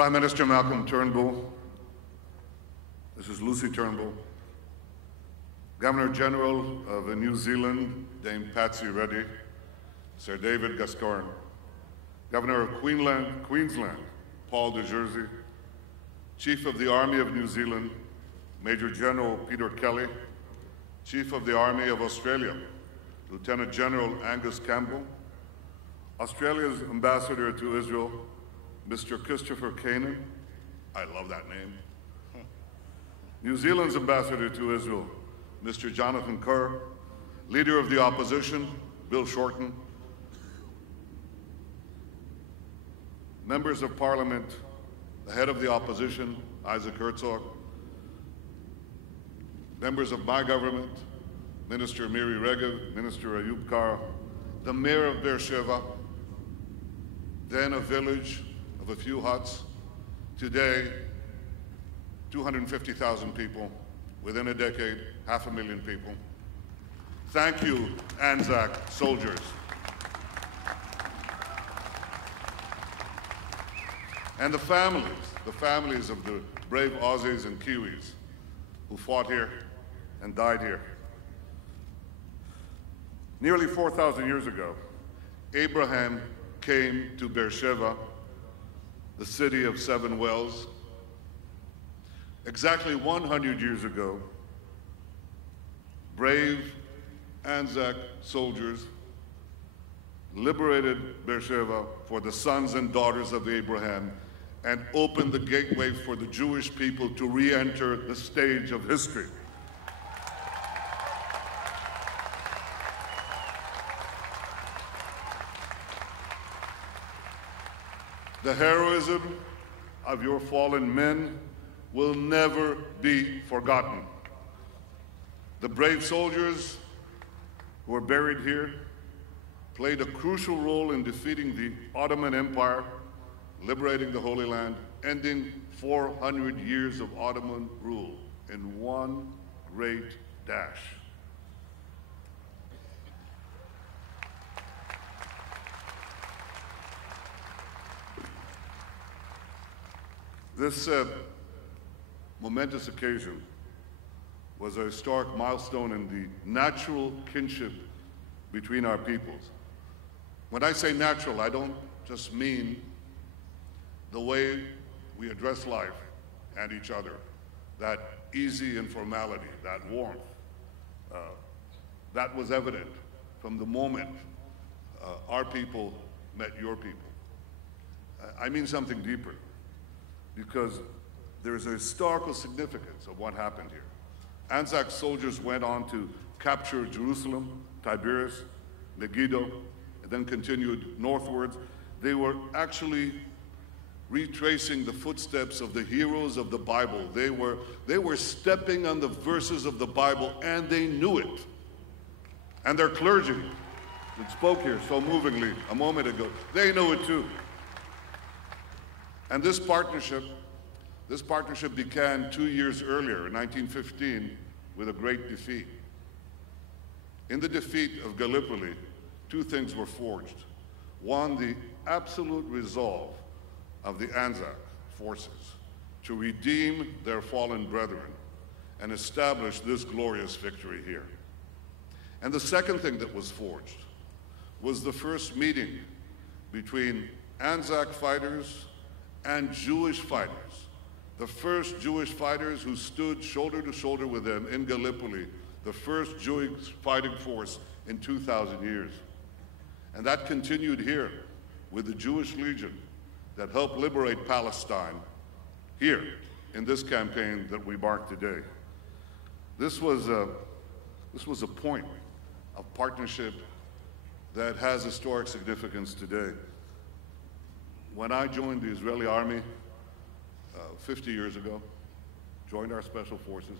Prime Minister Malcolm Turnbull, this is Lucy Turnbull, Governor General of New Zealand, Dame Patsy Reddy, Sir David Gascoigne, Governor of Queensland, Paul de Jersey, Chief of the Army of New Zealand, Major General Peter Kelly, Chief of the Army of Australia, Lieutenant General Angus Campbell, Australia's Ambassador to Israel, Mr. Christopher Kanan, I love that name, New Zealand's Ambassador to Israel, Mr. Jonathan Kerr, Leader of the Opposition, Bill Shorten, Members of Parliament, the Head of the Opposition, Isaac Herzog, Members of my government, Minister Miri Regev, Minister Ayub Kara, the Mayor of Beersheba, then a village of a few huts, today 250,000 people, within a decade, 500,000 people. Thank you, Anzac soldiers. And the families of the brave Aussies and Kiwis who fought here and died here. Nearly 4,000 years ago, Abraham came to Beersheba, the city of seven wells. Exactly 100 years ago, brave Anzac soldiers liberated Beersheba for the sons and daughters of Abraham and opened the gateway for the Jewish people to re-enter the stage of history. The heroism of your fallen men will never be forgotten. The brave soldiers who are buried here played a crucial role in defeating the Ottoman Empire, liberating the Holy Land, ending 400 years of Ottoman rule in one great dash. This momentous occasion was a historic milestone in the natural kinship between our peoples. When I say natural, I don't just mean the way we address life and each other, that easy informality, that warmth. That was evident from the moment our people met your people. I mean something deeper, because there is a historical significance of what happened here. Anzac soldiers went on to capture Jerusalem, Tiberias, Megiddo, and then continued northwards. They were actually retracing the footsteps of the heroes of the Bible. They were stepping on the verses of the Bible, and they knew it. And their clergy that spoke here so movingly a moment ago, they knew it too. And this partnership began 2 years earlier, in 1915, with a great defeat. In the defeat of Gallipoli, two things were forged. One, the absolute resolve of the Anzac forces to redeem their fallen brethren and establish this glorious victory here. And the second thing that was forged was the first meeting between Anzac fighters and Jewish fighters. The first Jewish fighters who stood shoulder to shoulder with them in Gallipoli, the first Jewish fighting force in 2,000 years. And that continued here with the Jewish Legion that helped liberate Palestine here in this campaign that we mark today. This was a point of partnership that has historic significance today. When I joined the Israeli army 50 years ago, joined our special forces,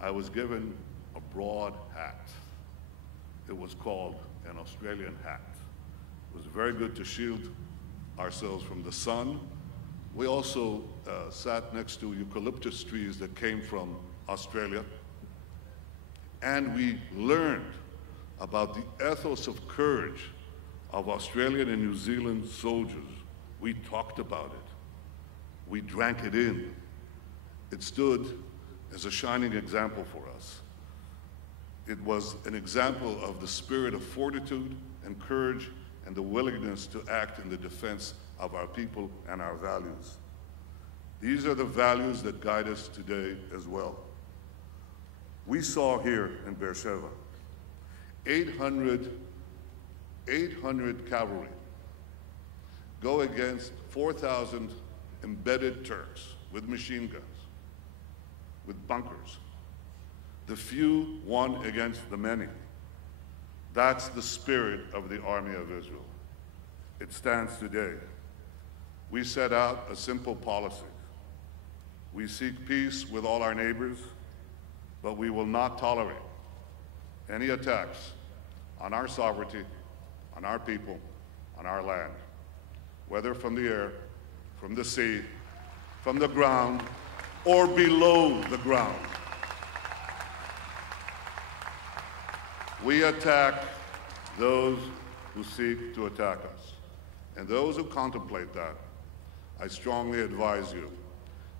I was given a broad hat. It was called an Australian hat. It was very good to shield ourselves from the sun. We also sat next to eucalyptus trees that came from Australia. And we learned about the ethos of courage of Australian and New Zealand soldiers. We talked about it. we drank it in. It stood as a shining example for us. It was an example of the spirit of fortitude and courage and the willingness to act in the defense of our people and our values. These are the values that guide us today as well. We saw here in Beersheba 800 cavalry go against 4,000 embedded Turks with machine guns, with bunkers. The few won against the many. That's the spirit of the Army of Israel. It stands today. We set out a simple policy. We seek peace with all our neighbors, but we will not tolerate any attacks on our sovereignty, on our people, on our land, whether from the air, from the sea, from the ground, or below the ground. We attack those who seek to attack us. And those who contemplate that, I strongly advise you,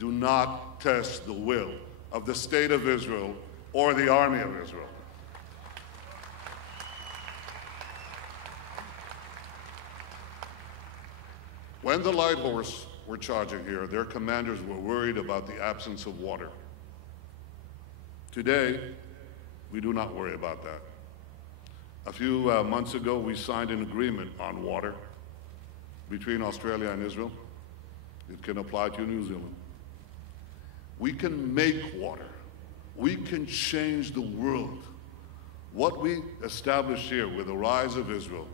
do not test the will of the State of Israel or the Army of Israel. When the light horse were charging here, their commanders were worried about the absence of water. Today, we do not worry about that. A few months ago, we signed an agreement on water between Australia and Israel. It can apply to New Zealand. We can make water. We can change the world. What we established here with the rise of Israel,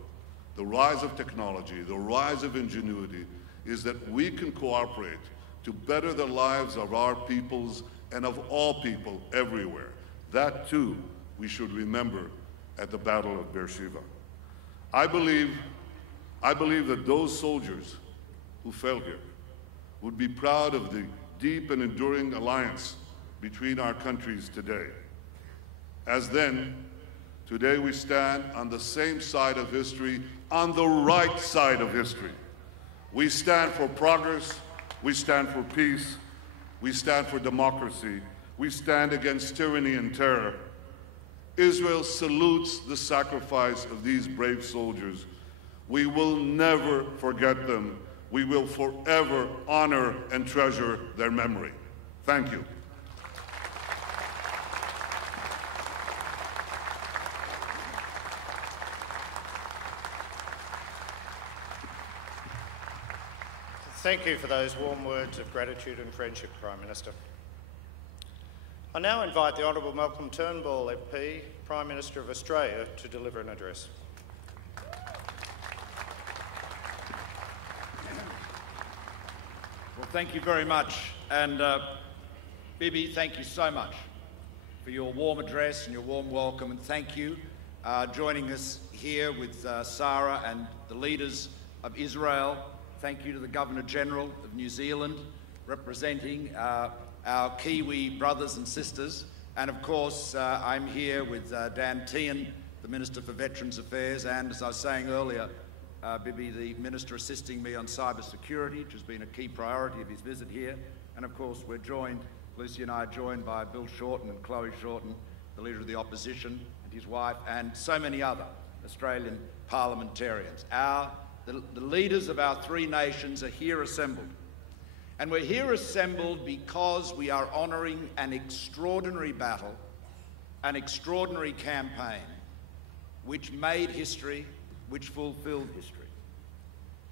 the rise of technology, the rise of ingenuity, is that we can cooperate to better the lives of our peoples and of all people everywhere. That too, we should remember at the Battle of Beersheba. I believe that those soldiers who fell here would be proud of the deep and enduring alliance between our countries today. As then, today we stand on the same side of history, on the right side of history. We stand for progress, we stand for peace, we stand for democracy, we stand against tyranny and terror. Israel salutes the sacrifice of these brave soldiers. We will never forget them. We will forever honor and treasure their memory. Thank you. Thank you for those warm words of gratitude and friendship, Prime Minister. I now invite the Honourable Malcolm Turnbull MP, Prime Minister of Australia, to deliver an address. Well, thank you very much. And Bibi, thank you so much for your warm address and your warm welcome. And thank you joining us here with Sarah and the leaders of Israel. Thank you to the Governor-General of New Zealand, representing our Kiwi brothers and sisters. And of course, I'm here with Dan Tehan, the Minister for Veterans Affairs, and as I was saying earlier, Bibi, the Minister assisting me on cyber security, which has been a key priority of his visit here. And of course, we're joined, Lucy and I are joined by Bill Shorten and Chloe Shorten, the Leader of the Opposition, and his wife, and so many other Australian parliamentarians. The leaders of our three nations are here assembled. And we're here assembled because we are honouring an extraordinary battle, an extraordinary campaign, which made history, which fulfilled history.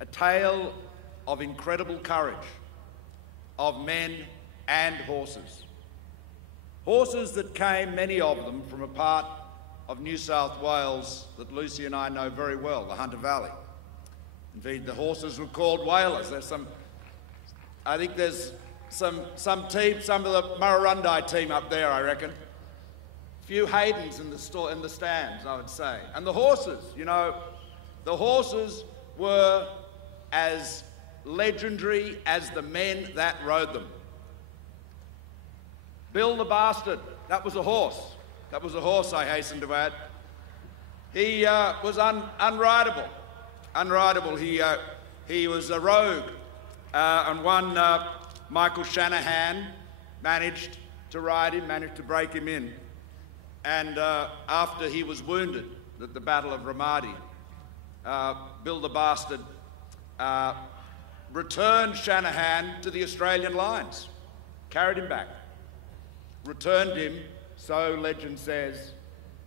A tale of incredible courage, of men and horses. Horses that came, many of them, from a part of New South Wales that Lucy and I know very well, the Hunter Valley. Indeed, the horses were called whalers. I think there's some team, some of the Murrurundi team up there, I reckon. A few Haydens in the stands, I would say. And the horses, you know, the horses were as legendary as the men that rode them. Bill the Bastard, that was a horse. That was a horse, I hasten to add. He was unrideable. Unrideable. He was a rogue and Michael Shanahan managed to ride him, managed to break him in. And after he was wounded at the Battle of Ramadi, Bill the Bastard returned Shanahan to the Australian lines, carried him back, returned him, so legend says,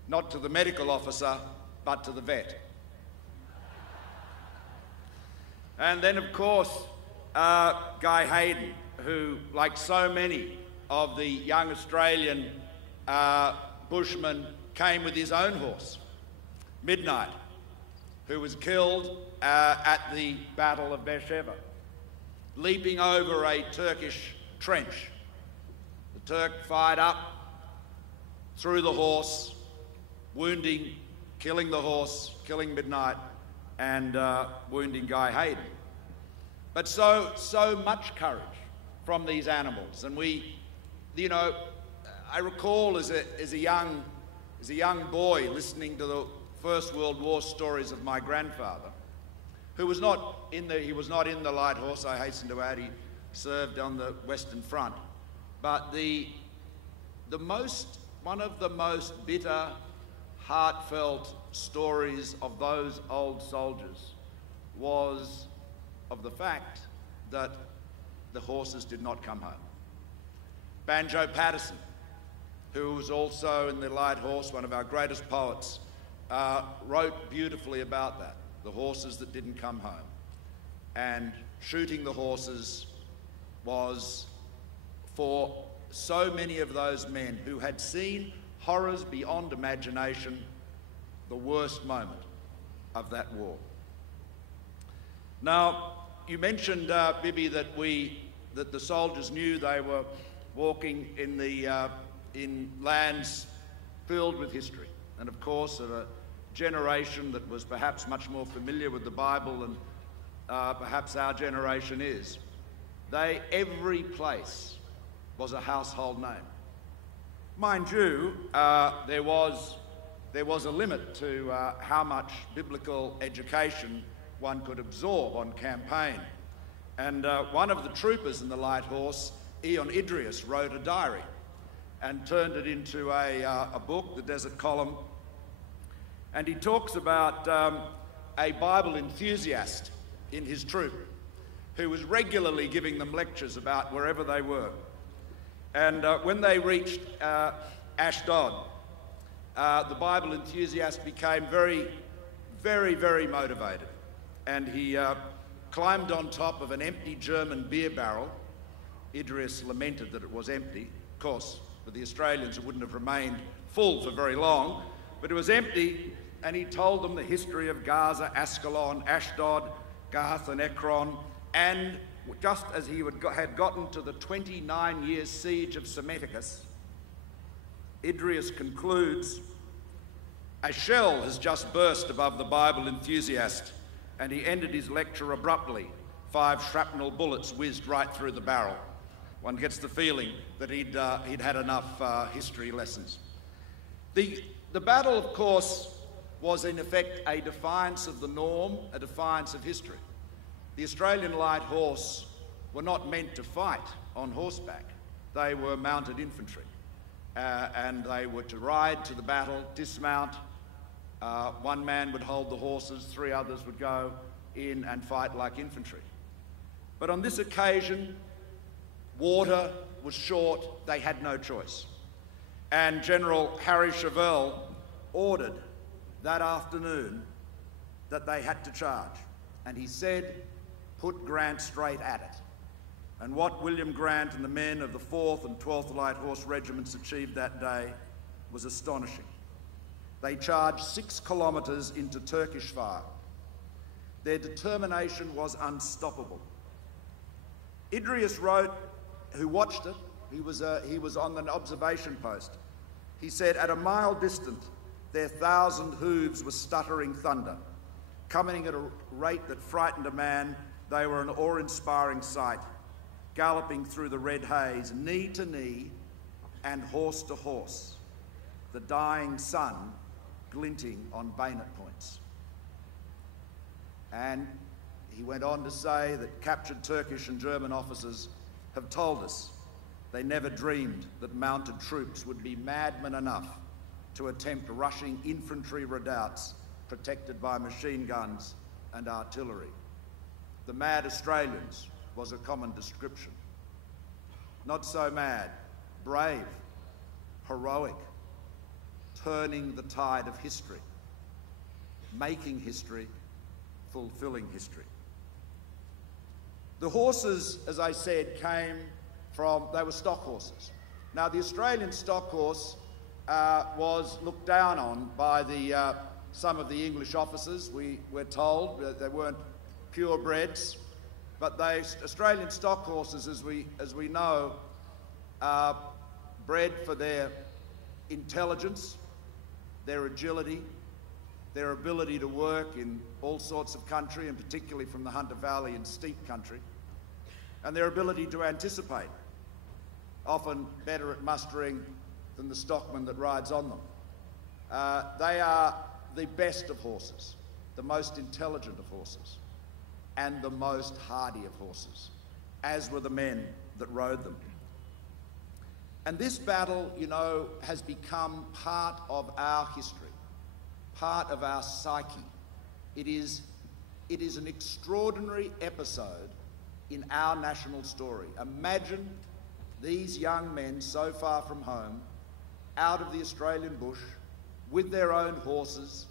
not to the medical officer, but to the vet. And then, of course, Guy Hayden, who, like so many of the young Australian bushmen, came with his own horse, Midnight, who was killed at the Battle of Beersheba, leaping over a Turkish trench. The Turk fired up through the horse, wounding, killing the horse, killing Midnight, and wounding Guy Hayden. But so much courage from these animals. And we, you know, I recall as a young boy listening to the First World War stories of my grandfather, who was not in the Light Horse, I hasten to add. He served on the Western Front. But one of the most bitter, heartfelt stories of those old soldiers was of the fact that the horses did not come home. Banjo Patterson, who was also in the Light Horse, one of our greatest poets, wrote beautifully about that, the horses that didn't come home. And shooting the horses was, for so many of those men who had seen horrors beyond imagination, the worst moment of that war. Now, you mentioned, Bibi, that the soldiers knew they were walking in lands filled with history, and of course of a generation that was perhaps much more familiar with the Bible than perhaps our generation is. Every place was a household name. Mind you, there was a limit to how much biblical education one could absorb on campaign. And one of the troopers in the Light Horse, Eon Idrius, wrote a diary and turned it into a book, The Desert Column. And he talks about a Bible enthusiast in his troop who was regularly giving them lectures about wherever they were. And when they reached Ashdod, the Bible enthusiast became very, very, very motivated. And he climbed on top of an empty German beer barrel. Idris lamented that it was empty. Of course, for the Australians, it wouldn't have remained full for very long, but it was empty, and he told them the history of Gaza, Ascalon, Ashdod, Gath, and Ekron, and just as he had gotten to the 29-year siege of Psammetichus, Idrius concludes, "A shell has just burst above the Bible enthusiast," and he ended his lecture abruptly. 5 shrapnel bullets whizzed right through the barrel. One gets the feeling that he'd had enough history lessons. The battle, of course, was in effect a defiance of the norm, a defiance of history. The Australian Light Horse were not meant to fight on horseback. They were mounted infantry, and they were to ride to the battle, dismount. One man would hold the horses, 3 others would go in and fight like infantry. But on this occasion, water was short, they had no choice. And General Harry Chauvel ordered that afternoon that they had to charge. And he said, "Put Grant straight at it." And what William Grant and the men of the 4th and 12th Light Horse Regiments achieved that day was astonishing. They charged 6 kilometres into Turkish fire. Their determination was unstoppable. Idrius wrote, who watched it, he was on an observation post. He said, "At a mile distant, their 1,000 hooves were stuttering thunder. Coming at a rate that frightened a man, they were an awe-inspiring sight, galloping through the red haze, knee to knee and horse to horse, the dying sun glinting on bayonet points." And he went on to say that captured Turkish and German officers have told us they never dreamed that mounted troops would be madmen enough to attempt rushing infantry redoubts protected by machine guns and artillery. The mad Australians was a common description. Not so mad, brave, heroic, turning the tide of history, making history, fulfilling history. The horses, as I said, they were stock horses. Now, the Australian stock horse was looked down on by some of the English officers. We were told that they weren't purebreds, but Australian stock horses, as we know, are bred for their intelligence, their agility, their ability to work in all sorts of country, and particularly from the Hunter Valley and steep country, and their ability to anticipate, often better at mustering than the stockman that rides on them. They are the best of horses, the most intelligent of horses, and the most hardy of horses, as were the men that rode them. And this battle, you know, has become part of our history, part of our psyche. It is an extraordinary episode in our national story. Imagine these young men so far from home, out of the Australian bush, with their own horses,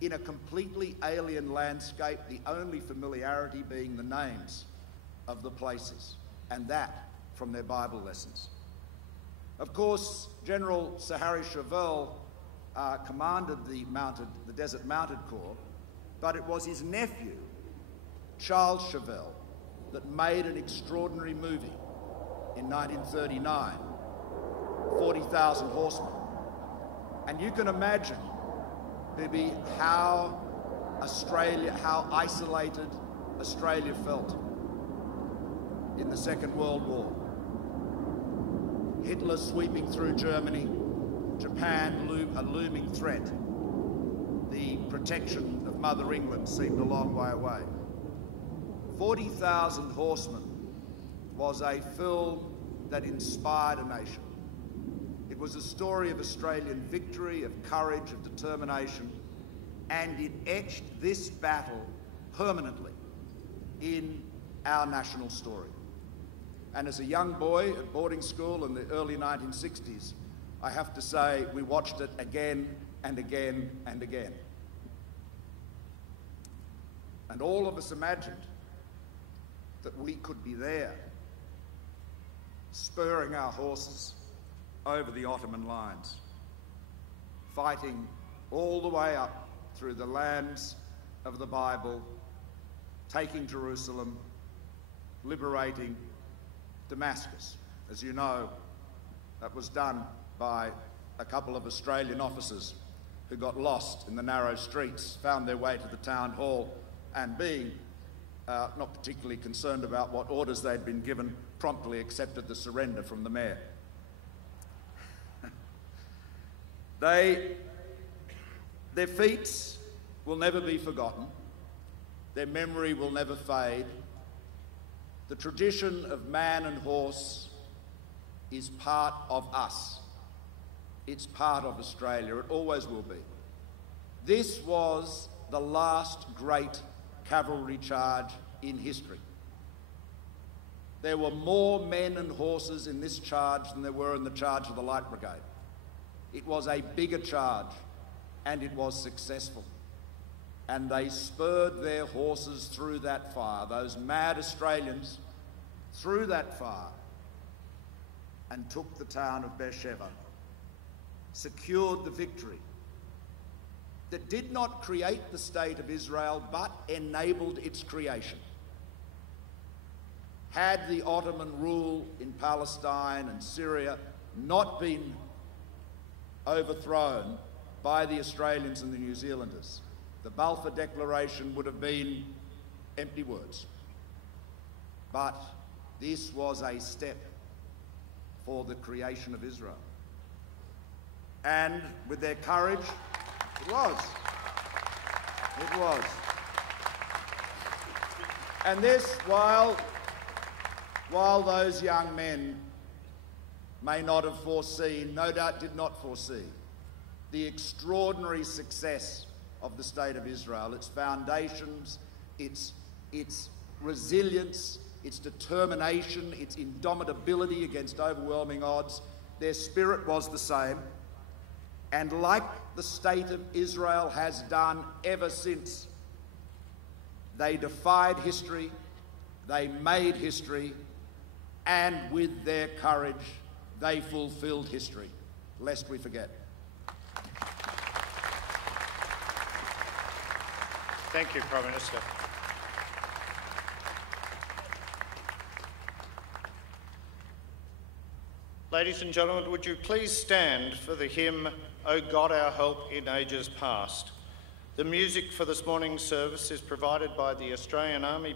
in a completely alien landscape, the only familiarity being the names of the places, and that from their Bible lessons. Of course, General Sir Harry Chauvel commanded the Desert Mounted Corps, but it was his nephew, Charles Chauvel, that made an extraordinary movie in 1939, 40,000 Horsemen. And you can imagine, Bibi, how isolated Australia felt in the Second World War. Hitler sweeping through Germany, Japan a looming threat. The protection of Mother England seemed a long way away. 40,000 Horsemen was a film that inspired a nation. It was a story of Australian victory, of courage, of determination, and it etched this battle permanently in our national story. And as a young boy at boarding school in the early 1960s, I have to say we watched it again and again and again. And all of us imagined that we could be there, spurring our horses over the Ottoman lines, fighting all the way up through the lands of the Bible, taking Jerusalem, liberating Damascus. As you know, that was done by a couple of Australian officers who got lost in the narrow streets, found their way to the town hall, and being not particularly concerned about what orders they'd been given, promptly accepted the surrender from the mayor. Their feats will never be forgotten. Their memory will never fade. The tradition of man and horse is part of us. It's part of Australia. It always will be. This was the last great cavalry charge in history. There were more men and horses in this charge than there were in the charge of the Light Brigade. It was a bigger charge, and it was successful. And they spurred their horses through that fire, those mad Australians, through that fire, and took the town of Beersheba, secured the victory that did not create the state of Israel, but enabled its creation. Had the Ottoman rule in Palestine and Syria not been overthrown by the Australians and the New Zealanders, the Balfour Declaration would have been empty words. But this was a step for the creation of Israel. And with their courage, it was. It was. And this, while while those young men may not have foreseen, no doubt did not foresee, the extraordinary success of the State of Israel, its foundations, its resilience, its determination, its indomitability against overwhelming odds, their spirit was the same. And like the State of Israel has done ever since, they defied history, they made history, and with their courage, they fulfilled history, lest we forget. Thank you, Prime Minister. Ladies and gentlemen, would you please stand for the hymn, O God Our Help in Ages Past. The music for this morning's service is provided by the Australian Army